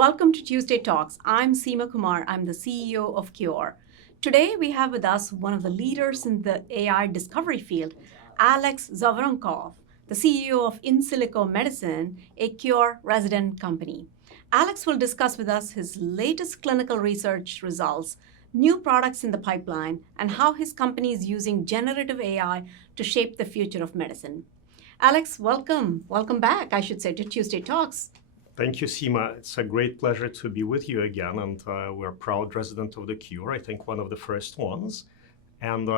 Welcome to Tuesday Talks. I'm Seema Kumar. I'm the CEO of Cure. Today we have with us one of the leaders in the AI discovery field, Alex Zhavoronkov, the CEO of Insilico Medicine, a Cure resident company. Alex will discuss with us his latest clinical research results, new products in the pipeline, and how his company is using generative AI to shape the future of medicine. Alex, welcome. Welcome back, I should say, to Tuesday Talks. Thank you, Seema. It's a great pleasure to be with you again, and we're a proud resident of the Cure, I think one of the first ones. And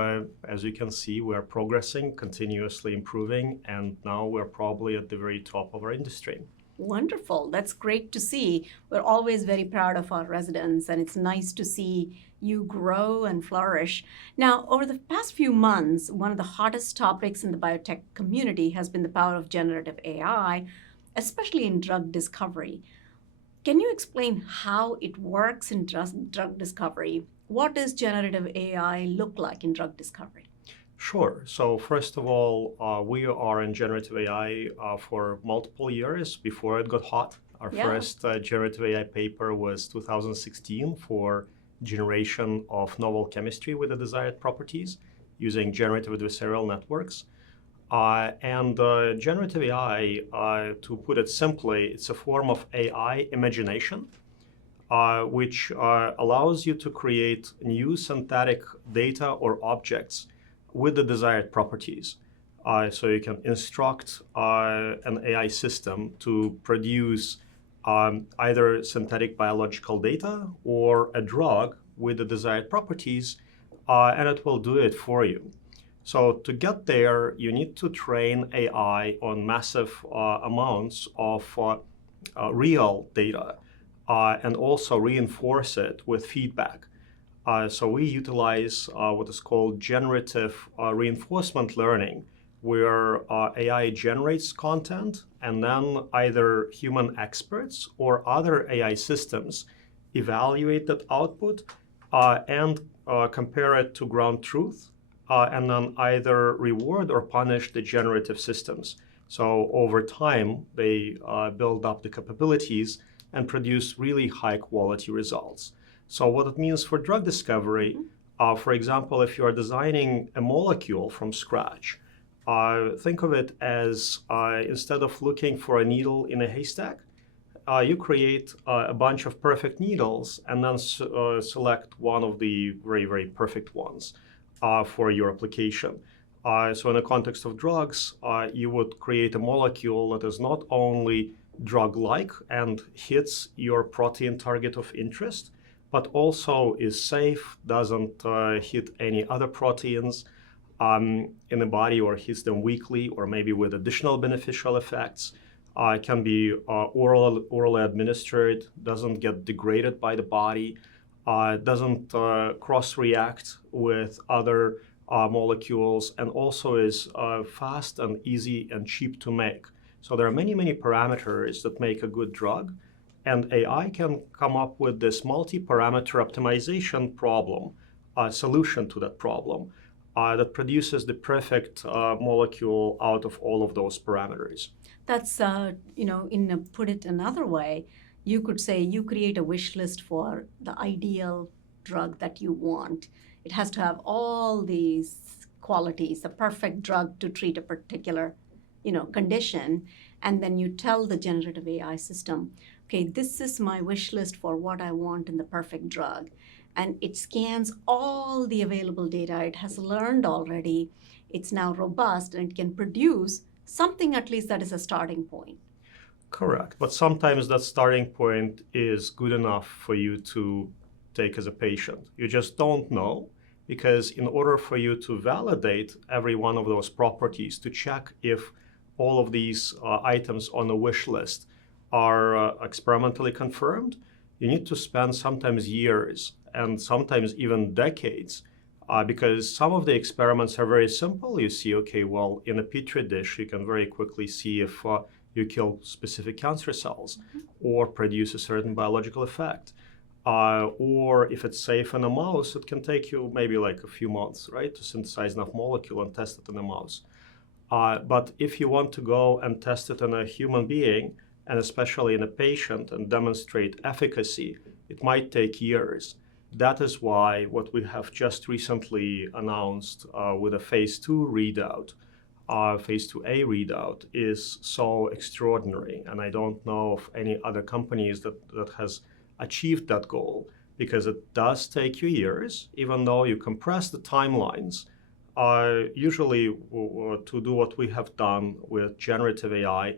as you can see, we're progressing, continuously improving, and now we're probably at the very top of our industry. Wonderful. That's great to see. We're always very proud of our residents, and it's nice to see you grow and flourish. Now, over the past few months, one of the hottest topics in the biotech community has been the power of generative AI, especially in drug discovery. Can you explain how it works in drug discovery? What does generative AI look like in drug discovery? Sure. So first of all, we are in generative AI for multiple years before it got hot. Our first generative AI paper was 2016 for generation of novel chemistry with the desired properties using generative adversarial networks. Generative AI, to put it simply, it's a form of AI imagination, which allows you to create new synthetic data or objects with the desired properties. So you can instruct an AI system to produce either synthetic biological data or a drug with the desired properties, and it will do it for you. So to get there, you need to train AI on massive amounts of real data and also reinforce it with feedback. So we utilize what is called generative reinforcement learning, where AI generates content and then either human experts or other AI systems evaluate that output and compare it to ground truth. And then either reward or punish the generative systems. So over time, they build up the capabilities and produce really high quality results. So what it means for drug discovery, for example, if you are designing a molecule from scratch, think of it as instead of looking for a needle in a haystack, you create a bunch of perfect needles and then select one of the very, very perfect ones. For your application. So in the context of drugs, you would create a molecule that is not only drug-like and hits your protein target of interest, but also is safe, doesn't hit any other proteins in the body or hits them weakly or maybe with additional beneficial effects. It can be orally administered, doesn't get degraded by the body, doesn't cross-react with other molecules, and also is fast and easy and cheap to make. So there are many, many parameters that make a good drug, and AI can come up with this multi-parameter optimization problem, solution to that problem, that produces the perfect molecule out of all of those parameters. That's, put it another way, you could say you create a wish list for the ideal drug that you want. It has to have all these qualities, the perfect drug to treat a particular, condition. And then you tell the generative AI system, okay, this is my wish list for what I want in the perfect drug. And it scans all the available data. It has learned already. It's now robust and it can produce something at least that is a starting point. Correct. But sometimes that starting point is good enough for you to take as a patient. You just don't know, because in order for you to validate every one of those properties, to check if all of these items on the wish list are experimentally confirmed, you need to spend sometimes years and sometimes even decades, because some of the experiments are very simple. You see, okay, well, in a petri dish, you can very quickly see if you kill specific cancer cells or produce a certain biological effect. Or if it's safe in a mouse, it can take you maybe like a few months, right, to synthesize enough molecule and test it in a mouse. But if you want to go and test it in a human being, and especially in a patient, and demonstrate efficacy, it might take years. That is why what we have just recently announced with a phase 2 readout, phase 2A readout, is so extraordinary. And I don't know of any other companies that has achieved that goal, because it does take you years, even though you compress the timelines. Usually to do what we have done with generative AI,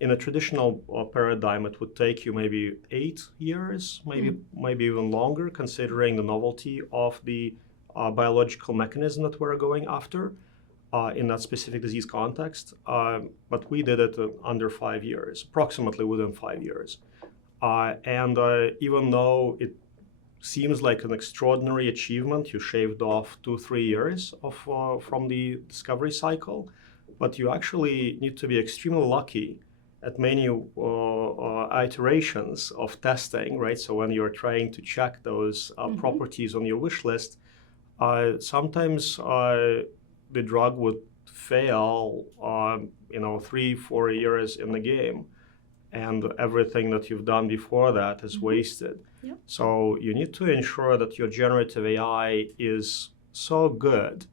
in a traditional paradigm, it would take you maybe 8 years, maybe even longer, considering the novelty of the biological mechanism that we're going after in that specific disease context. But we did it under 5 years, approximately within 5 years. And even though it seems like an extraordinary achievement, you shaved off 2-3 years from the discovery cycle, but you actually need to be extremely lucky at many iterations of testing, right? So when you're trying to check those properties on your wish list, sometimes the drug would fail, 3-4 years in the game, and everything that you've done before that is wasted. Yep. So you need to ensure that your generative AI is so good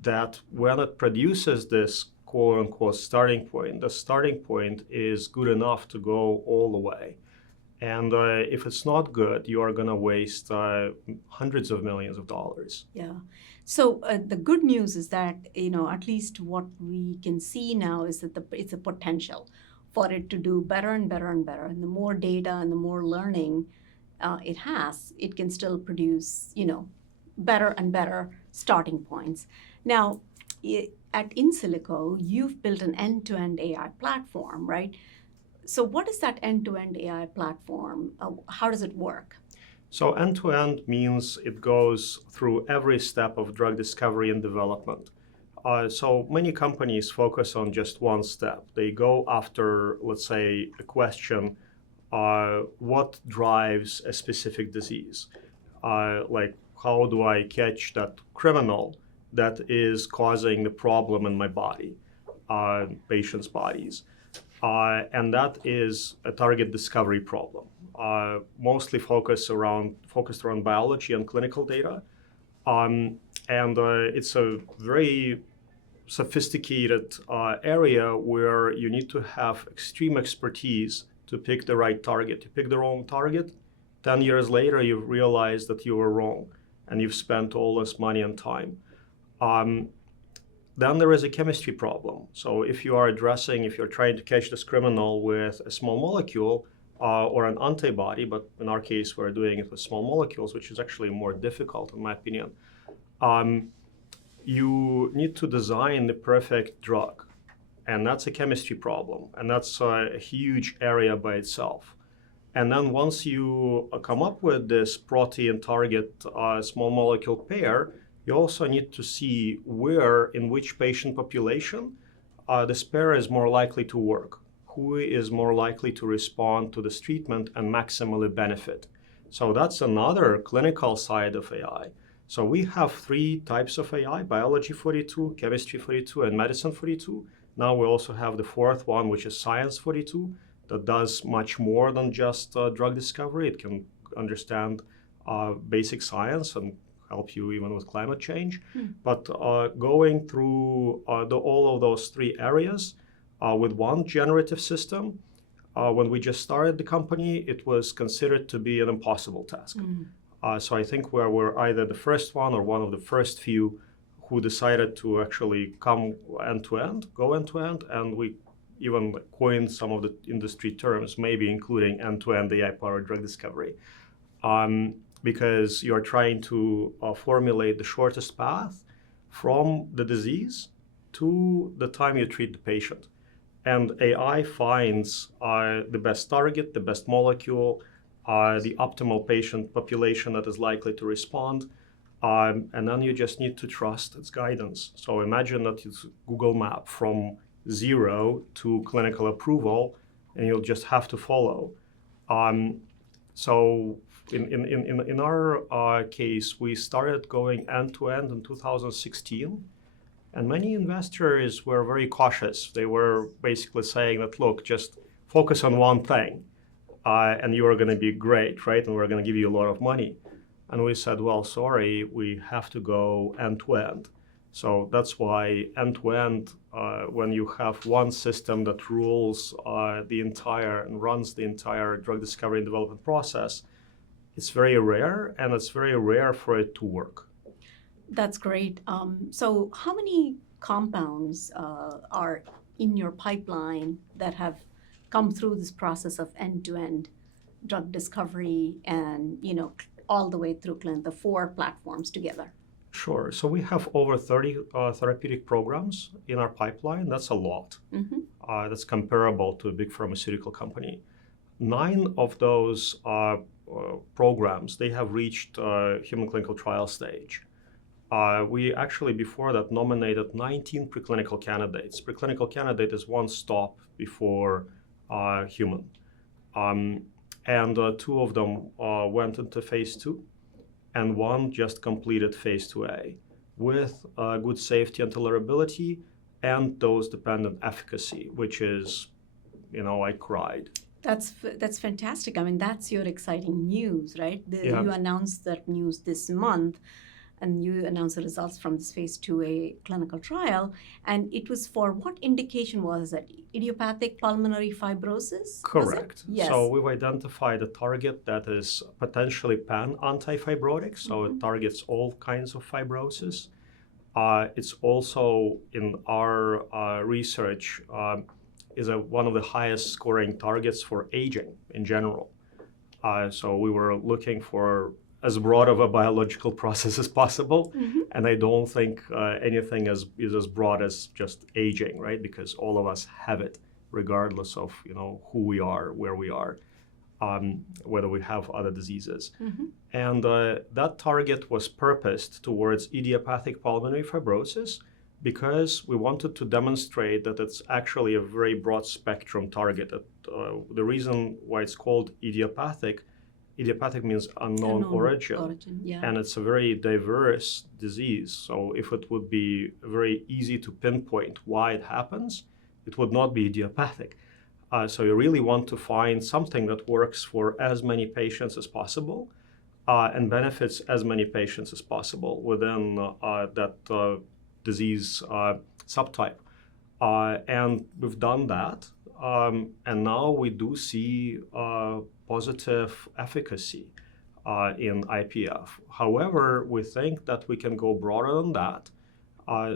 that when it produces this quote-unquote starting point, the starting point is good enough to go all the way. And if it's not good, you are going to waste hundreds of millions of dollars. Yeah. So the good news is that, at least what we can see now is that it's a potential for it to do better and better and better. And the more data and the more learning it has, it can still produce, better and better starting points. Now, at Insilico, you've built an end-to-end AI platform, right? So what is that end-to-end AI platform? How does it work? So end-to-end means it goes through every step of drug discovery and development. So many companies focus on just one step. They go after, let's say, a question, what drives a specific disease? Like, how do I catch that criminal that is causing the problem in my body, patients' bodies? And that is a target discovery problem, mostly focused around biology and clinical data. And it's a very sophisticated area where you need to have extreme expertise to pick the right target. You pick the wrong target, 10 years later, you realize that you were wrong and you've spent all this money and time. Then there is a chemistry problem. So if you're trying to catch this criminal with a small molecule or an antibody, but in our case, we're doing it with small molecules, which is actually more difficult, in my opinion. You need to design the perfect drug, and that's a chemistry problem, and that's a huge area by itself. And then once you come up with this protein target small molecule pair, you also need to see where, in which patient population, this pair is more likely to work, who is more likely to respond to this treatment and maximally benefit. So that's another clinical side of AI. So we have 3 types of AI: biology 42, chemistry 42, and medicine 42. Now we also have the 4th one, which is science 42, that does much more than just drug discovery. It can understand basic science and help you even with climate change. But going through all of those 3 areas with one generative system, when we just started the company, it was considered to be an impossible task. So I think we're either the first one or one of the first few who decided to actually come end-to-end, go end-to-end, and we even coined some of the industry terms, maybe including end-to-end AI-powered drug discovery. Because you're trying to formulate the shortest path from the disease to the time you treat the patient. And AI finds the best target, the best molecule, the optimal patient population that is likely to respond, and then you just need to trust its guidance. So imagine that it's Google Map from 0 to clinical approval, and you'll just have to follow. So in our case, we started going end-to-end in 2016, and many investors were very cautious. They were basically saying that, look, just focus on one thing, and you are going to be great, right? And we're going to give you a lot of money. And we said, well, sorry, we have to go end to end. So that's why end to end, when you have one system that rules the entire and runs the entire drug discovery and development process, it's very rare, and it's very rare for it to work. That's great. So how many compounds are in your pipeline that have come through this process of end-to-end drug discovery and, all the way through the 4 platforms together? Sure. So we have over 30 therapeutic programs in our pipeline. That's a lot. That's comparable to a big pharmaceutical company. 9 of those programs, they have reached human clinical trial stage. We actually, before that, nominated 19 preclinical candidates. Preclinical candidate is one stop before human. And 2 of them went into phase 2, and 1 just completed phase 2A with good safety and tolerability and dose-dependent efficacy, which is, I cried. That's fantastic. I mean, that's your exciting news, right? Yeah. You announced that news this month, and you announced the results from this phase 2A clinical trial. And it was for what indication was it? Idiopathic pulmonary fibrosis? Correct. Yes. So we've identified a target that is potentially pan-antifibrotic, so it targets all kinds of fibrosis. It's also, in our research, is one of the highest scoring targets for aging in general. So we were looking for as broad of a biological process as possible, and I don't think anything is as broad as just aging, right? Because all of us have it, regardless of who we are, where we are, whether we have other diseases. And that target was purposed towards idiopathic pulmonary fibrosis because we wanted to demonstrate that it's actually a very broad spectrum target. The reason why it's called idiopathic means unknown origin. Yeah. And it's a very diverse disease. So if it would be very easy to pinpoint why it happens, it would not be idiopathic. So you really want to find something that works for as many patients as possible and benefits as many patients as possible within that disease subtype. And we've done that. And now we do see positive efficacy in IPF. However, we think that we can go broader than that.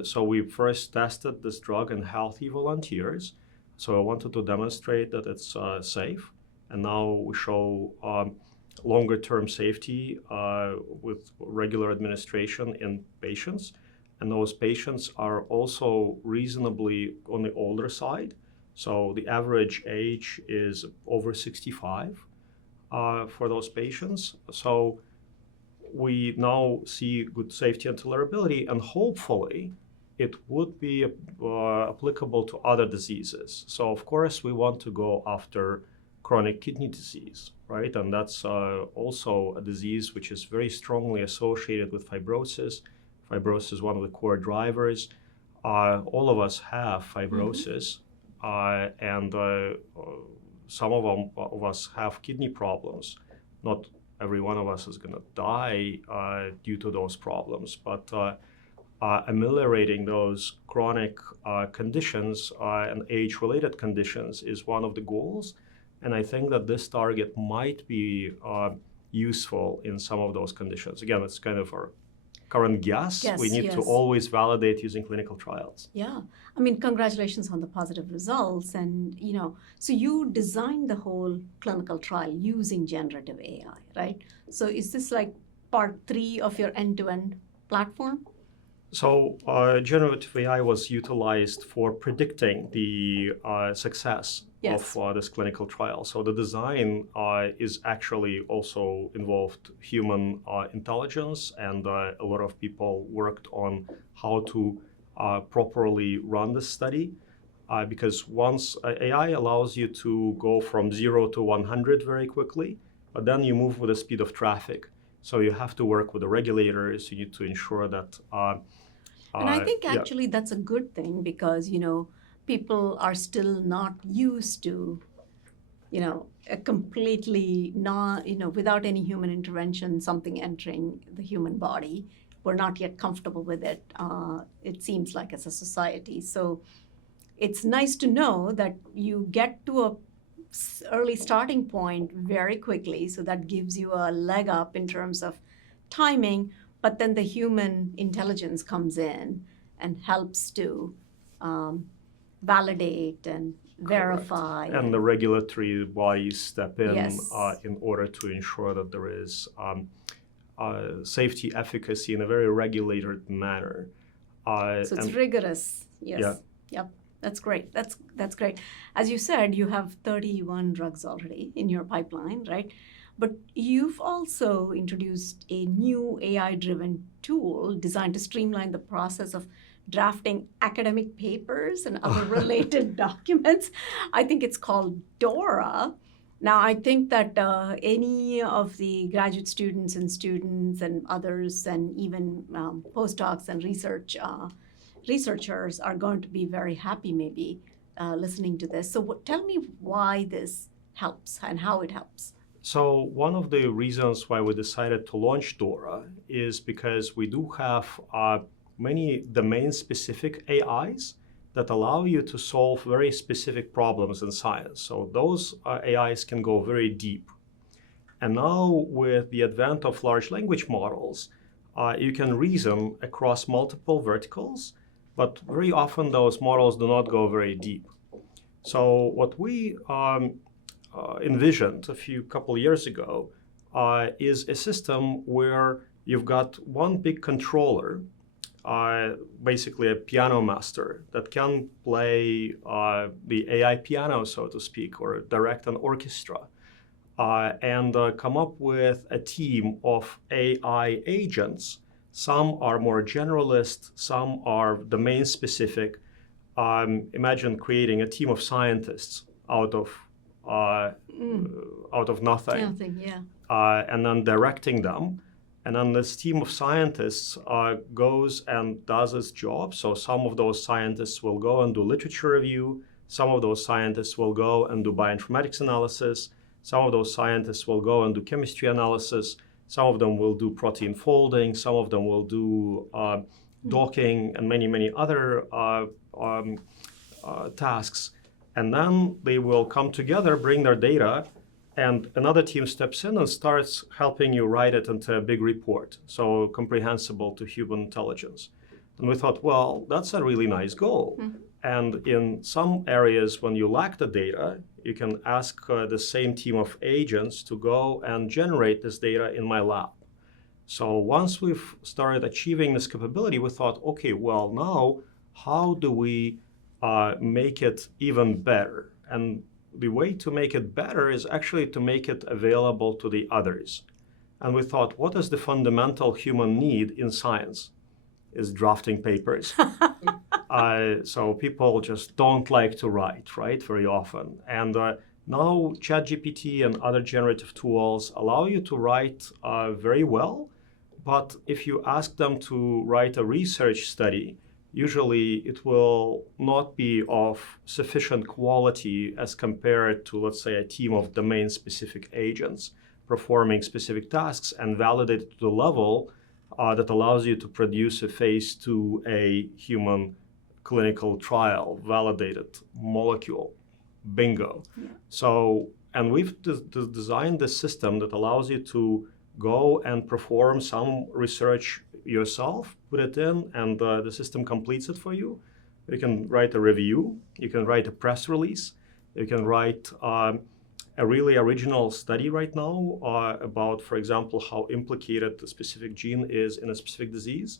So we first tested this drug in healthy volunteers. So I wanted to demonstrate that it's safe. And now we show longer-term safety with regular administration in patients. And those patients are also reasonably on the older side. So the average age is over 65 for those patients. So we now see good safety and tolerability, and hopefully it would be applicable to other diseases. So of course we want to go after chronic kidney disease, right? And that's also a disease which is very strongly associated with fibrosis. Fibrosis is one of the core drivers. All of us have fibrosis, and some of us have kidney problems. Not every one of us is going to die due to those problems, but ameliorating those chronic conditions and age-related conditions is one of the goals. And I think that this target might be useful in some of those conditions. Again, it's kind of our current guess. We need to always validate using clinical trials. Yeah. I mean, congratulations on the positive results. And, so you designed the whole clinical trial using generative AI, right? So is this like part 3 of your end-to-end platform? So generative AI was utilized for predicting the success of this clinical trial. So the design is actually also involved human intelligence, and a lot of people worked on how to properly run the study. Because once AI allows you to go from 0 to 100 very quickly, but then you move with the speed of traffic. So you have to work with the regulators. You need to ensure that. And I think actually that's a good thing because, people are still not used to a completely without any human intervention, something entering the human body. We're not yet comfortable with it, it seems like, as a society. So it's nice to know that you get to a early starting point very quickly, so that gives you a leg up in terms of timing, but then the human intelligence comes in and helps to validate and verify. And the regulatory bodies step in Yes. In order to ensure that there is safety efficacy in a very regulated manner. So it's rigorous. Yes. Yeah. Yep. That's great. That's great. As you said, you have 31 drugs already in your pipeline, right? But you've also introduced a new AI-driven tool designed to streamline the process of drafting academic papers and other related documents. I think it's called Dora. Now, I think that any of the graduate students and others, and even postdocs and researchers are going to be very happy maybe listening to this. So tell me why this helps and how it helps. So one of the reasons why we decided to launch Dora is because we do have many domain-specific AIs that allow you to solve very specific problems in science. So those AIs can go very deep. And now with the advent of large language models, you can reason across multiple verticals, but very often those models do not go very deep. So what we envisioned couple years ago is a system where you've got one big controller, basically a piano master that can play the AI piano, so to speak, or direct an orchestra, and come up with a team of AI agents. Some are more generalist, some are domain specific. Imagine creating a team of scientists out of nothing. Nothing, yeah. And then directing them. And then this team of scientists goes and does its job. So some of those scientists will go and do literature review. Some of those scientists will go and do bioinformatics analysis. Some of those scientists will go and do chemistry analysis. Some of them will do protein folding. Some of them will do docking and many, many other tasks. And then they will come together, bring their data, and another team steps in and starts helping you write it into a big report, so comprehensible to human intelligence. And we thought, well, that's a really nice goal. Mm-hmm. And in some areas, when you lack the data, you can ask the same team of agents to go and generate this data in my lab. So once we've started achieving this capability, we thought, okay, well, now how do we make it even better? And the way to make it better is actually to make it available to the others. And we thought, what is the fundamental human need in science? Is drafting papers. So people just don't like to write, right, very often. And now ChatGPT and other generative tools allow you to write very well. But if you ask them to write a research study, usually it will not be of sufficient quality as compared to, let's say, a team of domain-specific agents performing specific tasks and validated to the level that allows you to produce a phase 2A human clinical trial, validated molecule. Bingo. Yeah. So, and we've designed this system that allows you to go and perform some research yourself, put it in, and the system completes it for you. You can write a review, you can write a press release, you can write a really original study right now about, for example, how implicated a specific gene is in a specific disease.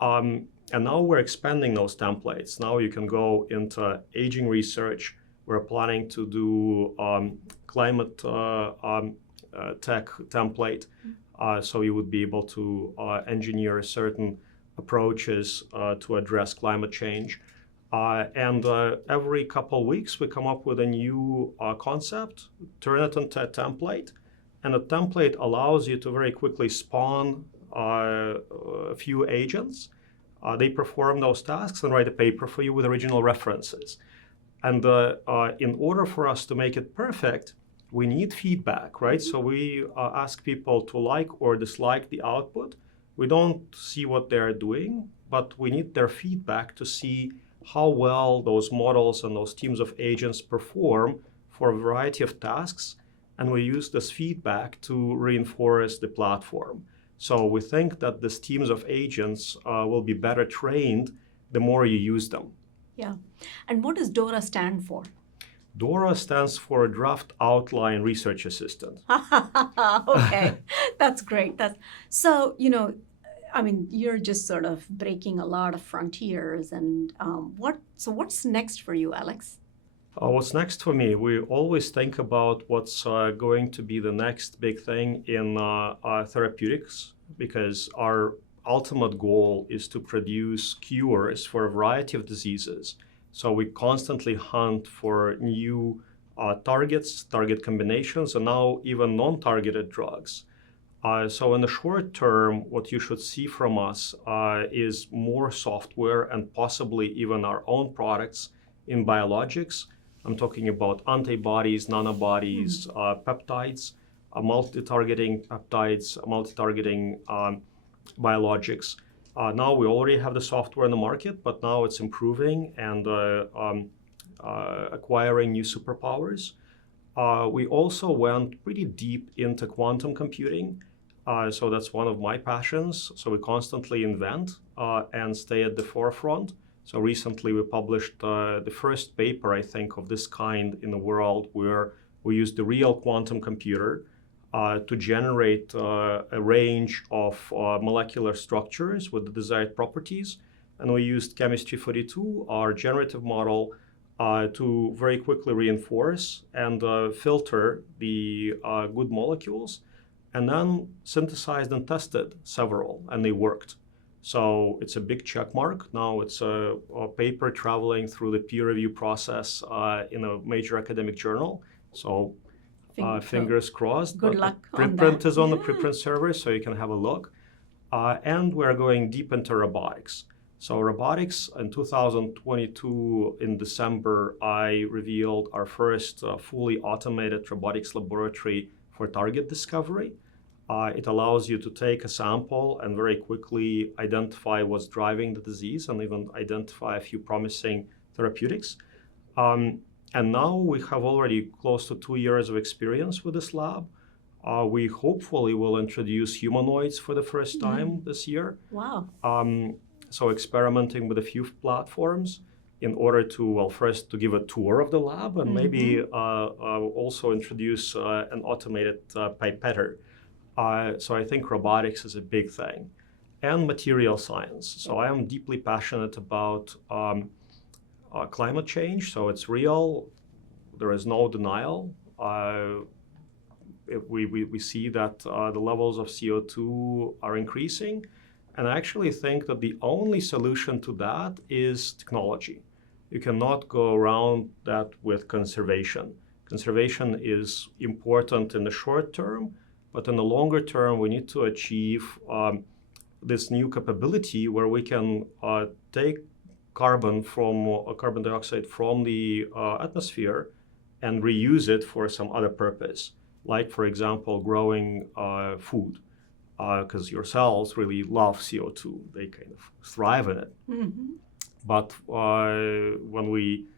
And now we're expanding those templates. Now you can go into aging research. We're planning to do climate tech template. So you would be able to engineer certain approaches to address climate change. And every couple weeks, we come up with a new concept, turn it into a template. And the template allows you to very quickly spawn a few agents. They perform those tasks and write a paper for you with original references. And in order for us to make it perfect, we need feedback, right? So we ask people to like or dislike the output. We don't see what they're doing, but we need their feedback to see how well those models and those teams of agents perform for a variety of tasks. And we use this feedback to reinforce the platform. So we think that these teams of agents will be better trained the more you use them. Yeah. And what does DORA stand for? DORA stands for Draft Outline Research Assistant. Okay, that's great. So, I mean, you're just sort of breaking a lot of frontiers. And what's next for you, Alex? What's next for me? We always think about what's going to be the next big thing in therapeutics, because our ultimate goal is to produce cures for a variety of diseases. So we constantly hunt for new targets, target combinations, and now even non-targeted drugs. So in the short term, what you should see from us is more software and possibly even our own products in biologics. I'm talking about antibodies, nanobodies, peptides, multi-targeting peptides, multi-targeting biologics. Now we already have the software in the market, but now it's improving and acquiring new superpowers. We also went pretty deep into quantum computing. So that's one of my passions. So we constantly invent and stay at the forefront. So recently we published the first paper, I think, of this kind in the world, where we used the real quantum computer to generate a range of molecular structures with the desired properties. And we used Chemistry 42, our generative model, to very quickly reinforce and filter the good molecules, and then synthesized and tested several, and they worked. So it's a big check mark. Now it's a paper traveling through the peer review process in a major academic journal. So fingers crossed. Good luck on that. Preprint is on the preprint server, so you can have a look. And we're going deep into robotics. So robotics, in 2022, in December, I revealed our first fully automated robotics laboratory for target discovery. It allows you to take a sample and very quickly identify what's driving the disease and even identify a few promising therapeutics. And now we have already close to 2 years of experience with this lab. We hopefully will introduce humanoids for the first time this year. Wow. So experimenting with a few platforms in order to, well, first to give a tour of the lab and maybe also introduce an automated pipetter. So I think robotics is a big thing. And material science. So I am deeply passionate about climate change. So it's real. There is no denial. We see that the levels of CO2 are increasing. And I actually think that the only solution to that is technology. You cannot go around that with conservation. Conservation is important in the short term, but in the longer term, we need to achieve this new capability where we can take carbon dioxide from the atmosphere and reuse it for some other purpose, like, for example, growing food. Because your cells really love CO2. They kind of thrive in it. But when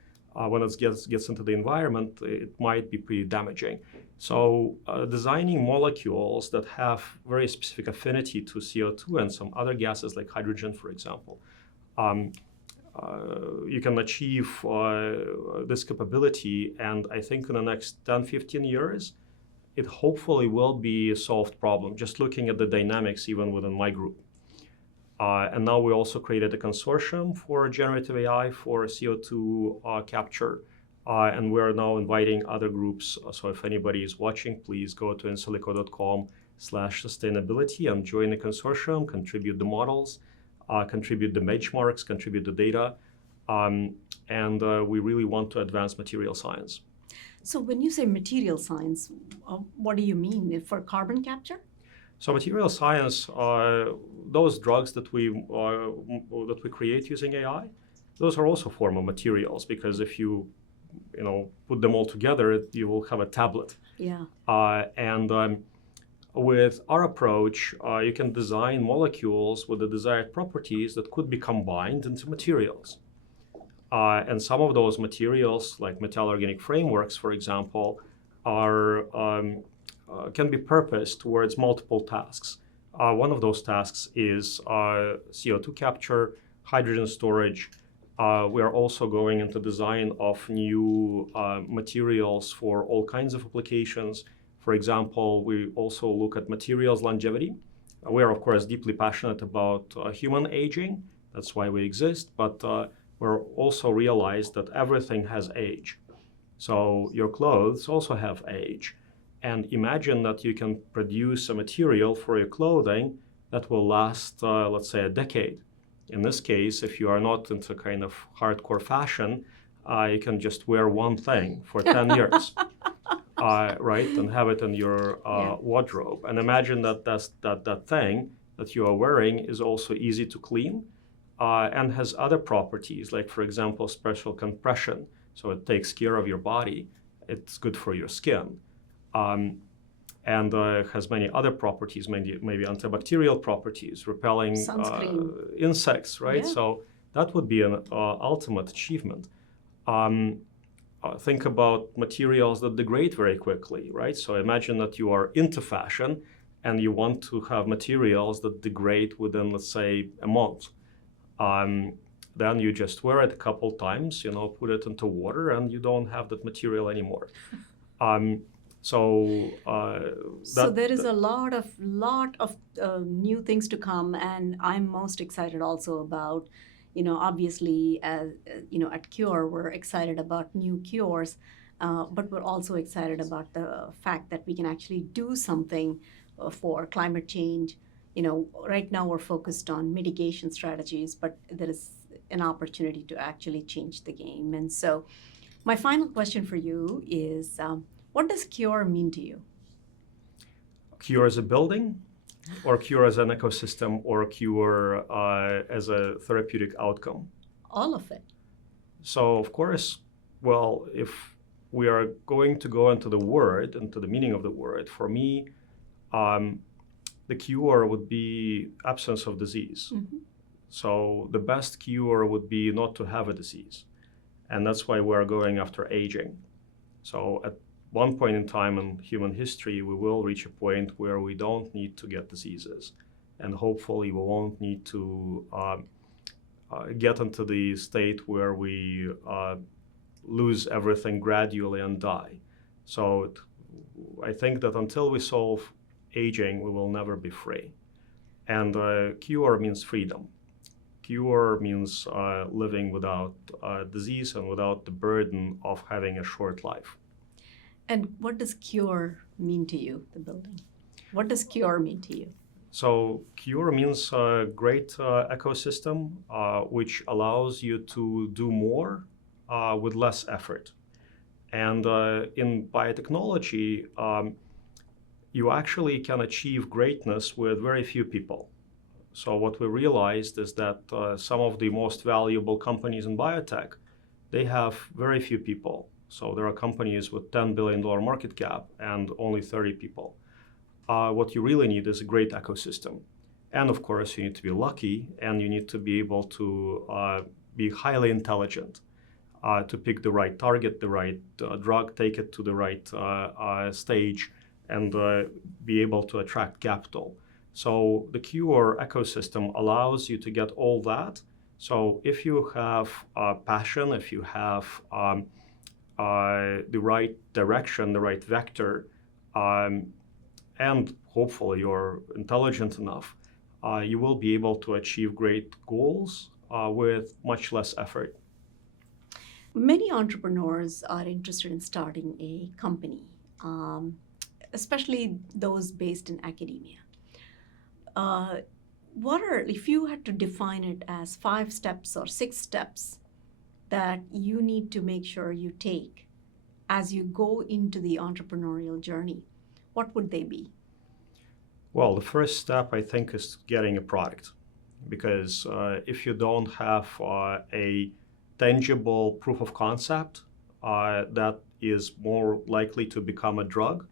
it gets into the environment, it might be pretty damaging. So designing molecules that have very specific affinity to CO2 and some other gases like hydrogen, for example, you can achieve this capability. And I think in the next 10, 15 years, it hopefully will be a solved problem, just looking at the dynamics even within my group. And now we also created a consortium for generative AI for CO2 capture. And we're now inviting other groups. So if anybody is watching, please go to insilico.com/sustainability and join the consortium, contribute the models, contribute the benchmarks, contribute the data. And we really want to advance material science. So when you say material science, what do you mean? For carbon capture? So material science, those drugs that we create using AI, those are also form of materials, because if you put them all together, you will have a tablet. Yeah. And with our approach, you can design molecules with the desired properties that could be combined into materials. And some of those materials, like metal-organic frameworks, for example, can be purposed towards multiple tasks. One of those tasks is CO2 capture, hydrogen storage. We are also going into design of new materials for all kinds of applications. For example, we also look at materials longevity. We are, of course, deeply passionate about human aging. That's why we exist. But we're also realized that everything has age. So your clothes also have age. And imagine that you can produce a material for your clothing that will last, let's say, a decade. In this case, if you are not into kind of hardcore fashion, you can just wear one thing for 10 years, right? And have it in your wardrobe. And imagine that that thing that you are wearing is also easy to clean and has other properties, like, for example, special compression. So it takes care of your body. It's good for your skin. And has many other properties, maybe antibacterial properties, repelling insects, right? Yeah. So that would be an ultimate achievement. Think about materials that degrade very quickly, right? So imagine that you are into fashion and you want to have materials that degrade within, let's say, a month. Then you just wear it a couple times, put it into water, and you don't have that material anymore. So there is a lot of new things to come, and I'm most excited also about, obviously, as at Cure, we're excited about new cures, but we're also excited about the fact that we can actually do something for climate change. Right now we're focused on mitigation strategies, but there is an opportunity to actually change the game. And so my final question for you is, what does Cure mean to you? Cure as a building, or Cure as an ecosystem, or Cure as a therapeutic outcome? All of it. So, of course, well, if we are going to go into the word, into the meaning of the word, for me, the cure would be absence of disease. Mm-hmm. So the best cure would be not to have a disease. And that's why we're going after aging. So at one point in time in human history, we will reach a point where we don't need to get diseases. And hopefully we won't need to get into the state where we lose everything gradually and die. So I think that until we solve aging, we will never be free. And cure means freedom. Cure means living without disease and without the burden of having a short life. And what does Cure mean to you, the building? What does Cure mean to you? So Cure means a great ecosystem which allows you to do more with less effort. And in biotechnology, you actually can achieve greatness with very few people. So what we realized is that some of the most valuable companies in biotech, they have very few people. So there are companies with $10 billion market cap and only 30 people. What you really need is a great ecosystem. And of course, you need to be lucky, and you need to be able to be highly intelligent to pick the right target, the right drug, take it to the right stage, and be able to attract capital. So the Cure ecosystem allows you to get all that. So if you have passion, if you have the right direction, the right vector, and hopefully you're intelligent enough, you will be able to achieve great goals with much less effort. Many entrepreneurs are interested in starting a company, especially those based in academia. If you had to define it as 5 steps or 6 steps that you need to make sure you take as you go into the entrepreneurial journey, what would they be? Well, the first step, I think, is getting a product. Because if you don't have a tangible proof of concept, that is more likely to become a drug,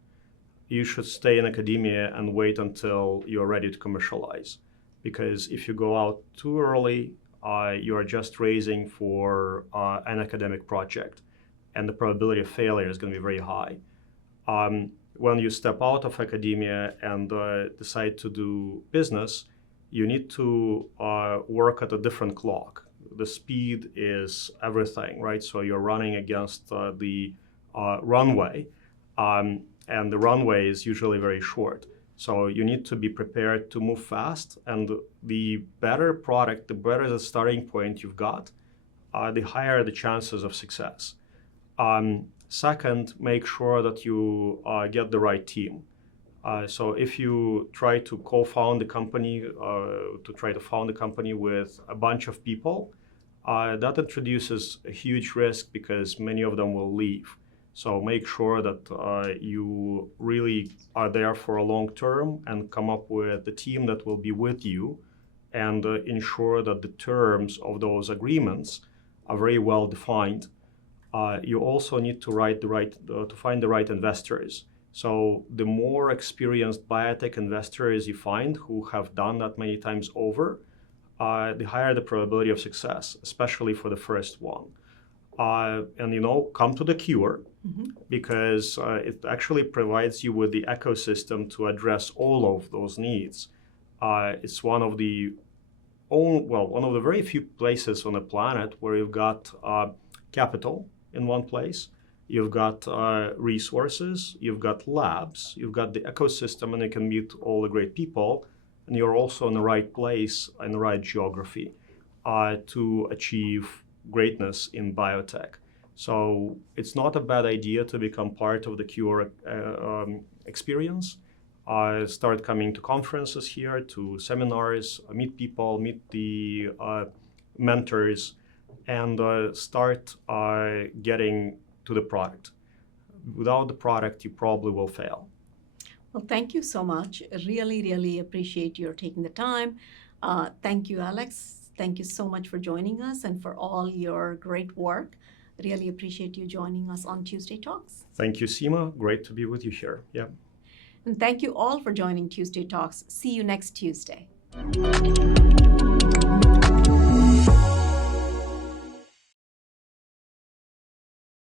you should stay in academia and wait until you're ready to commercialize. Because if you go out too early, you are just raising for an academic project, and the probability of failure is going to be very high. When you step out of academia and decide to do business, you need to work at a different clock. The speed is everything, right? So you're running against the runway, and the runway is usually very short. So you need to be prepared to move fast, and the better product, the better the starting point you've got, the higher the chances of success. Second, make sure that you get the right team. So if you try to co-found the company, found a company with a bunch of people, that introduces a huge risk because many of them will leave. So make sure that you really are there for a long term and come up with the team that will be with you, and ensure that the terms of those agreements are very well defined. You also need to find the right investors. So the more experienced biotech investors you find who have done that many times over, the higher the probability of success, especially for the first one. And come to the cure, because it actually provides you with the ecosystem to address all of those needs. It's one of the very few places on the planet where you've got capital in one place, you've got resources, you've got labs, you've got the ecosystem, and you can meet all the great people, and you're also in the right place and the right geography to achieve greatness in biotech. So it's not a bad idea to become part of the Cure experience. Start coming to conferences here, to seminars, meet people, meet the mentors, and start getting to the product. Without the product, you probably will fail. Well, thank you so much. Really, really appreciate your taking the time. Thank you, Alex. Thank you so much for joining us and for all your great work. Really appreciate you joining us on Tuesday Talks. Thank you, Seema. Great to be with you here. Yeah. And thank you all for joining Tuesday Talks. See you next Tuesday.